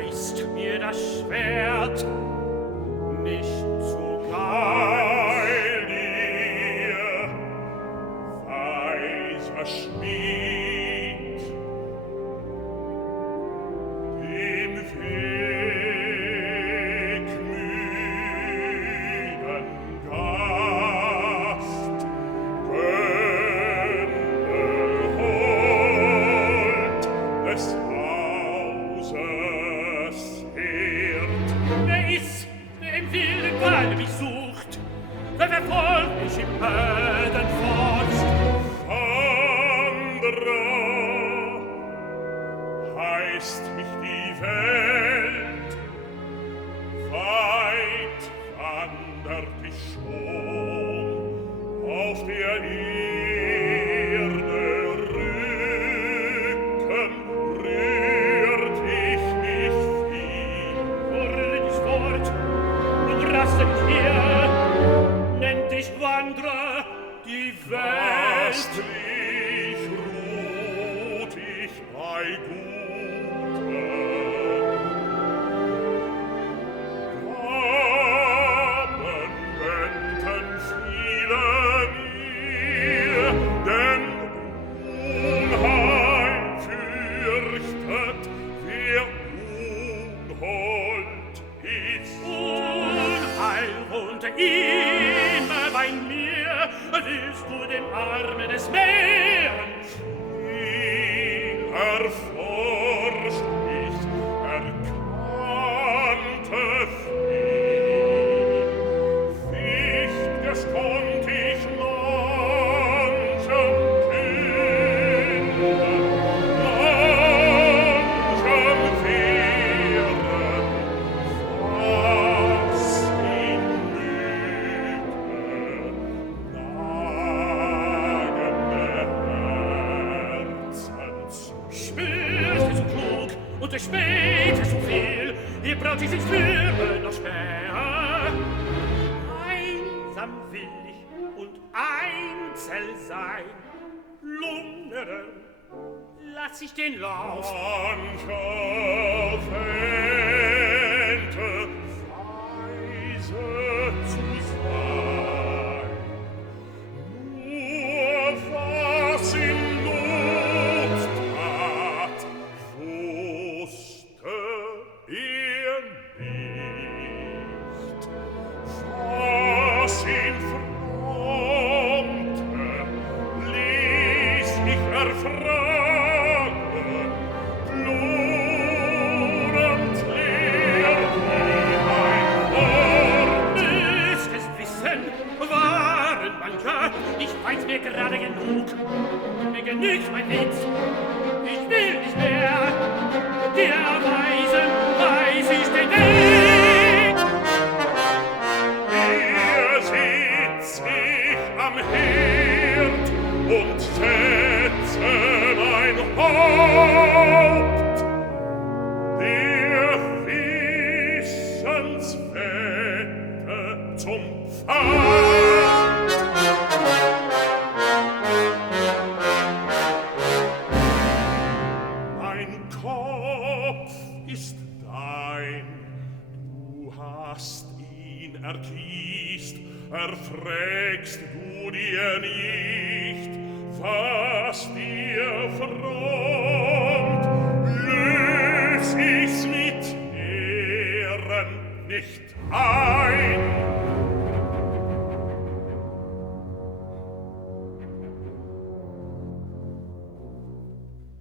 reißt mir das Schwert nicht zu geil dir, weiser Schmied, dem wegmüden Gast gönne Hold des Hauses Herd. Wer ist, der im wilden Walde mich sucht? Wer verfolgt mich im öden Forst? Wanderer, heißt mich die Welt, weit wandert ich schon auf der Erde Rücken, rührt ich mich viel. Wurde dich fort, nun raste ich hier, nennt dich Wanderer, die Welt. Fastlich ruht ich bei Guten. Gaben wenden viele mir, denn Unheil fürchtet, wer unhold ist. Unheil wohnt immer bei mir, willst du den Armen des Meeren? Viel erforscht ich, erkannte viel. Wichtiges konnt ich manchem künden, manchem wehren, was ihn lügte, spürte so klug und durchspähte so viel, ihr braut sich führen noch schwer. Einsam will ich und einzel sein, lungere, lass ich den Lauf. Mancher wähnte, weise zu sein, nur was in Not tat, wusste er nicht. Was ihn frommte, ließ ich erfragen, glurend leert wie ein Wort. Müsstest wissen, waren mancher, ich weiß mir gerade genug. Mir genügt mein Witz, ich will nicht mehr. Der Weisen weiß ich den Weg. Hier sitz ich am Herd und setze mein Haupt der Wissenswette zum Pfand. Mein Kopf ist dein, du hast ihn erkiest, erfrägst du dir nicht, was dir frommt, lös ich's mit Ehren nicht ein.